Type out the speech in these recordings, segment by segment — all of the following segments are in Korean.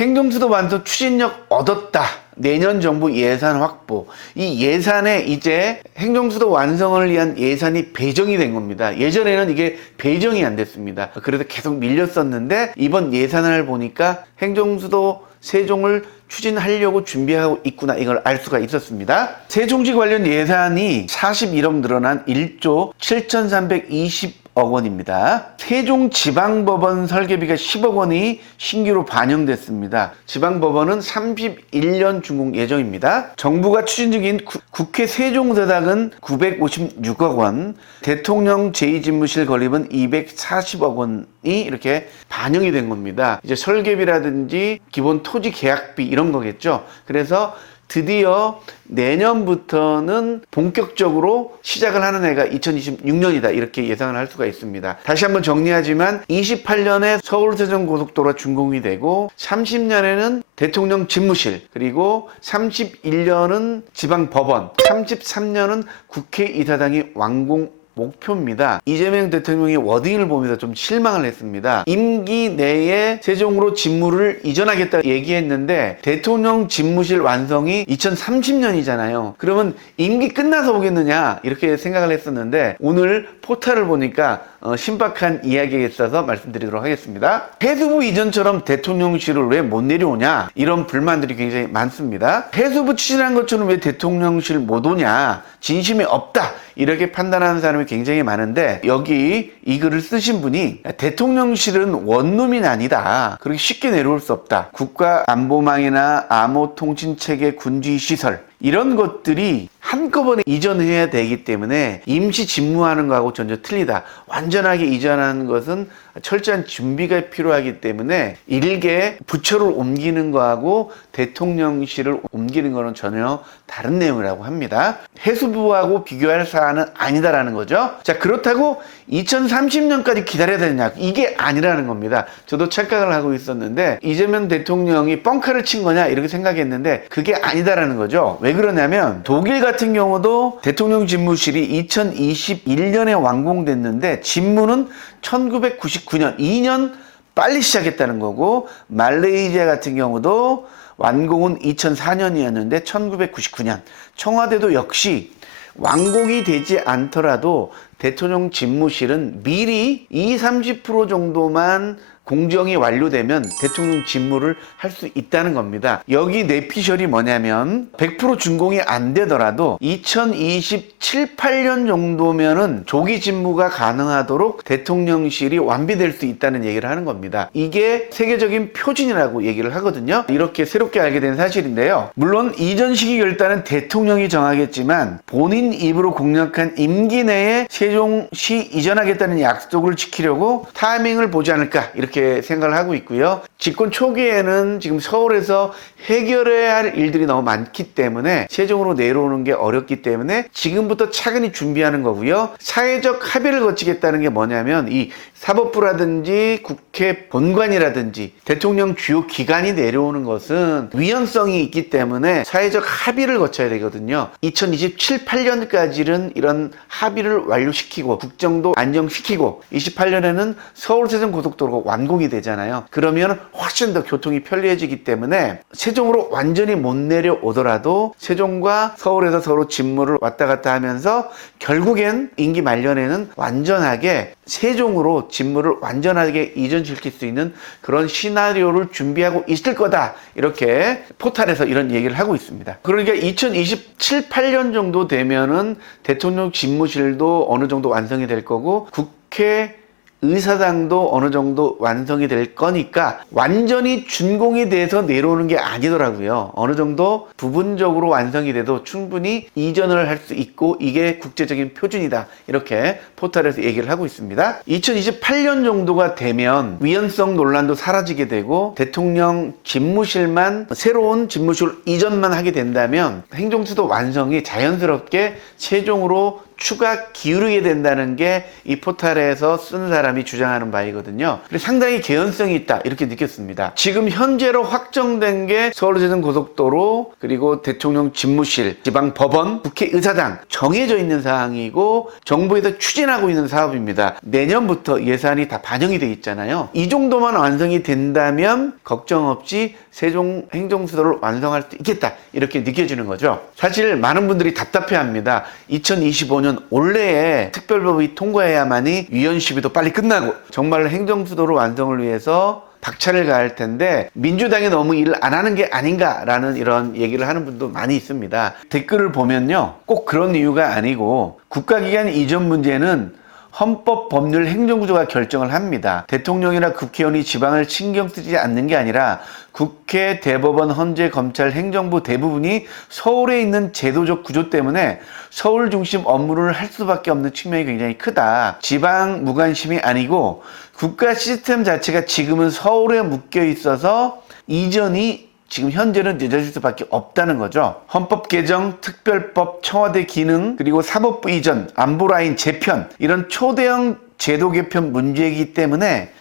행정수도 완성 추진력 얻었다. 내년 정부 예산 확보. 이 예산에 이제 행정수도 완성을 위한 예산이 배정이 된 겁니다. 예전에는 이게 배정이 안 됐습니다. 그래서 계속 밀렸었는데 이번 예산을 보니까 행정수도 세종을 추진하려고 준비하고 있구나, 이걸 알 수가 있었습니다. 세종시 관련 예산이 41억 늘어난 1조 7,320억 원입니다. 세종지방법원 설계비가 10억 원이 신규로 반영됐습니다. 지방법원은 31년 준공 예정입니다. 정부가 추진 중인 국회 세종대당은 956억 원, 대통령 제2집무실 건립은 240억 원이 이렇게 반영이 된 겁니다. 이제 설계비라든지 기본 토지 계약비 이런 거겠죠. 그래서 드디어 내년부터는 본격적으로 시작을 하는 해가 2026년이다, 이렇게 예상을 할 수가 있습니다. 다시 한번 정리하지만 28년에 서울세종고속도로가 준공이 되고 30년에는 대통령 집무실, 그리고 31년은 지방법원, 33년은 국회이사당이 완공 목표입니다. 이재명 대통령이 워딩을 보면서 좀 실망을 했습니다. 임기 내에 세종으로 집무를 이전하겠다 얘기했는데 대통령 집무실 완성이 2030년이잖아요. 그러면 임기 끝나서 오겠느냐, 이렇게 생각을 했었는데 오늘 포탈을 보니까 신박한 이야기가 있어서 말씀드리도록 하겠습니다. 해수부 이전처럼 대통령실을 왜 못 내려오냐, 이런 불만들이 굉장히 많습니다. 해수부 추진한 것처럼 왜 대통령실 못 오냐, 진심이 없다, 이렇게 판단하는 사람이 굉장히 많은데, 여기 이 글을 쓰신 분이 대통령실은 원룸이 아니다, 그렇게 쉽게 내려올 수 없다, 국가안보망이나 암호통신체계 군지시설 이런 것들이 한꺼번에 이전해야 되기 때문에 임시 집무하는 거하고 전혀 틀리다. 완전하게 이전하는 것은 철저한 준비가 필요하기 때문에 일개 부처를 옮기는 거하고 대통령실을 옮기는 거는 전혀 다른 내용이라고 합니다. 해수부하고 비교할 사안은 아니다라는 거죠. 자, 그렇다고 2030년까지 기다려야 되느냐, 이게 아니라는 겁니다. 저도 착각을 하고 있었는데 이재명 대통령이 뻥카를 친 거냐, 이렇게 생각했는데 그게 아니다라는 거죠. 왜 그러냐면 독일 같은 경우도 대통령 집무실이 2021년에 완공됐는데 집무는 1999년, 2년 빨리 시작했다는 거고, 말레이시아 같은 경우도 완공은 2004년이었는데 1999년, 청와대도 역시 완공이 되지 않더라도 대통령 집무실은 미리 20-30% 정도만 공정이 완료되면 대통령 집무를 할 수 있다는 겁니다. 여기 뇌피셜이 뭐냐면 100% 준공이 안 되더라도 2027, 8년 정도면은 조기 집무가 가능하도록 대통령실이 완비될 수 있다는 얘기를 하는 겁니다. 이게 세계적인 표준이라고 얘기를 하거든요. 이렇게 새롭게 알게 된 사실인데요. 물론 이전 시기 결단은 대통령이 정하겠지만 본인 입으로 공약한 임기 내에 세종시 이전하겠다는 약속을 지키려고 타이밍을 보지 않을까, 이렇게 생각을 하고 있고요. 집권 초기에는 지금 서울에서 해결해야 할 일들이 너무 많기 때문에 세종으로 내려오는 게 어렵기 때문에 지금부터 차근히 준비하는 거고요. 사회적 합의를 거치겠다는 게 뭐냐면 이 사법부라든지 국회 본관이라든지 대통령 주요 기관이 내려오는 것은 위헌성이 있기 때문에 사회적 합의를 거쳐야 되거든요. 2027, 8년까지는 이런 합의를 완료시키고 국정도 안정시키고 28년에는 서울세종고속도로가 완공이 되잖아요. 그러면 훨씬 더 교통이 편리해지기 때문에 세종으로 완전히 못 내려오더라도 세종과 서울에서 서로 집무를 왔다 갔다 하면서 결국엔 임기 말년에는 완전하게 세종으로 집무를 완전하게 이전시킬 수 있는 그런 시나리오를 준비하고 있을 거다, 이렇게 포탈에서 이런 얘기를 하고 있습니다. 그러니까 2027, 8년 정도 되면은 대통령 집무실도 어느 정도 완성이 될 거고 국회 의사당도 어느 정도 완성이 될 거니까 완전히 준공이 돼서 내려오는 게 아니더라고요. 어느 정도 부분적으로 완성이 돼도 충분히 이전을 할 수 있고 이게 국제적인 표준이다, 이렇게 포털에서 얘기를 하고 있습니다. 2028년 정도가 되면 위헌성 논란도 사라지게 되고 대통령 집무실만, 새로운 집무실 이전만 하게 된다면 행정수도 완성이 자연스럽게 세종으로 무게추가 기울게 된다는 게 이 포탈에서 쓴 사람이 주장하는 바이거든요. 그래서 상당히 개연성이 있다 이렇게 느꼈습니다. 지금 현재로 확정된 게 서울제전고속도로 그리고 대통령 집무실, 지방법원, 국회의사당 정해져 있는 사항이고 정부에서 추진하고 있는 사업입니다. 내년부터 예산이 다 반영이 돼 있잖아요. 이 정도만 완성이 된다면 걱정 없이 세종 행정수도를 완성할 수 있겠다 이렇게 느껴지는 거죠. 사실 많은 분들이 답답해합니다. 2025년 올해에 특별법이 통과해야만이 위헌 시비도 빨리 끝나고 정말 행정수도를 완성을 위해서 박차를 가할 텐데 민주당이 너무 일을 안 하는 게 아닌가라는 이런 얘기를 하는 분도 많이 있습니다. 댓글을 보면요, 꼭 그런 이유가 아니고 국가기관 이전 문제는 헌법, 법률, 행정구조가 결정을 합니다. 대통령이나 국회의원이 지방을 신경 쓰지 않는 게 아니라 국회, 대법원, 헌재, 검찰, 행정부 대부분이 서울에 있는 제도적 구조 때문에 서울 중심 업무를 할 수밖에 없는 측면이 굉장히 크다. 지방 무관심이 아니고 국가 시스템 자체가 지금은 서울에 묶여 있어서 이전이 지금 현재는 늦어질 수밖에 없다는 거죠. 헌법 개정, 특별법, 청와대 기능, 그리고 사법부 이전, 안보라인 재편 이런 초대형 제도 개편 문제이기 때문에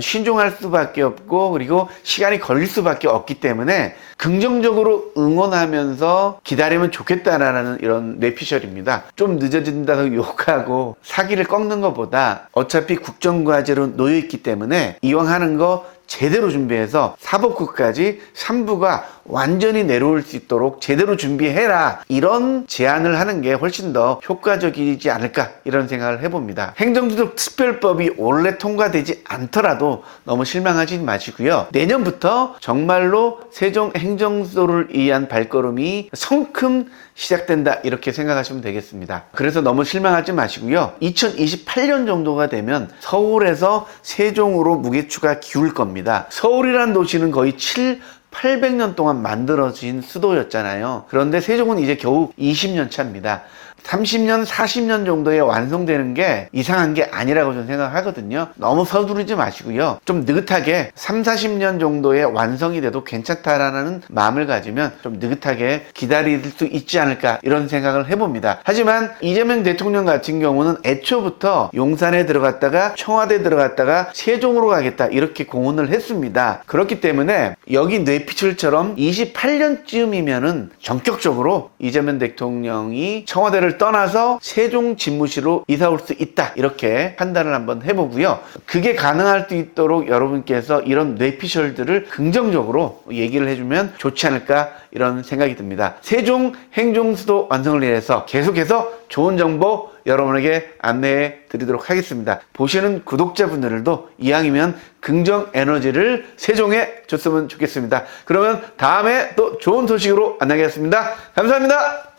신중할 수밖에 없고 그리고 시간이 걸릴 수밖에 없기 때문에 긍정적으로 응원하면서 기다리면 좋겠다라는 이런 뇌피셜입니다. 좀 늦어진다고 욕하고 사기를 꺾는 것보다 어차피 국정과제로 놓여있기 때문에 이왕 하는 거 제대로 준비해서 사법부까지 3부가 완전히 내려올 수 있도록 제대로 준비해라 이런 제안을 하는 게 훨씬 더 효과적이지 않을까 이런 생각을 해봅니다. 행정수도 특별법이 원래 통과되지 않더라도 너무 실망하지 마시고요. 내년부터 정말로 세종 행정수도를 위한 발걸음이 성큼 시작된다 이렇게 생각하시면 되겠습니다. 그래서 너무 실망하지 마시고요. 2028년 정도가 되면 서울에서 세종으로 무게추가 기울 겁니다. 서울이란 도시는 거의 800년 동안 만들어진 수도였잖아요. 그런데 세종은 이제 겨우 20년 차입니다. 30년, 40년 정도에 완성되는 게 이상한 게 아니라고 저는 생각하거든요. 너무 서두르지 마시고요. 좀 느긋하게 3, 40년 정도에 완성이 돼도 괜찮다라는 마음을 가지면 좀 느긋하게 기다릴 수 있지 않을까 이런 생각을 해봅니다. 하지만 이재명 대통령 같은 경우는 애초부터 용산에 들어갔다가 청와대에 들어갔다가 세종으로 가겠다 이렇게 공언을 했습니다. 그렇기 때문에 여기 뇌피셜처럼 28년쯤이면은 전격적으로 이재명 대통령이 청와대를 떠나서 세종 집무실로 이사 올 수 있다 이렇게 판단을 한번 해보고요. 그게 가능할 수 있도록 여러분께서 이런 뇌피셜들을 긍정적으로 얘기를 해주면 좋지 않을까 이런 생각이 듭니다. 세종 행정수도 완성을 위해서 계속해서 좋은 정보 여러분에게 안내해 드리도록 하겠습니다. 보시는 구독자분들도 이왕이면 긍정 에너지를 세종에 줬으면 좋겠습니다. 그러면 다음에 또 좋은 소식으로 만나겠습니다. 감사합니다.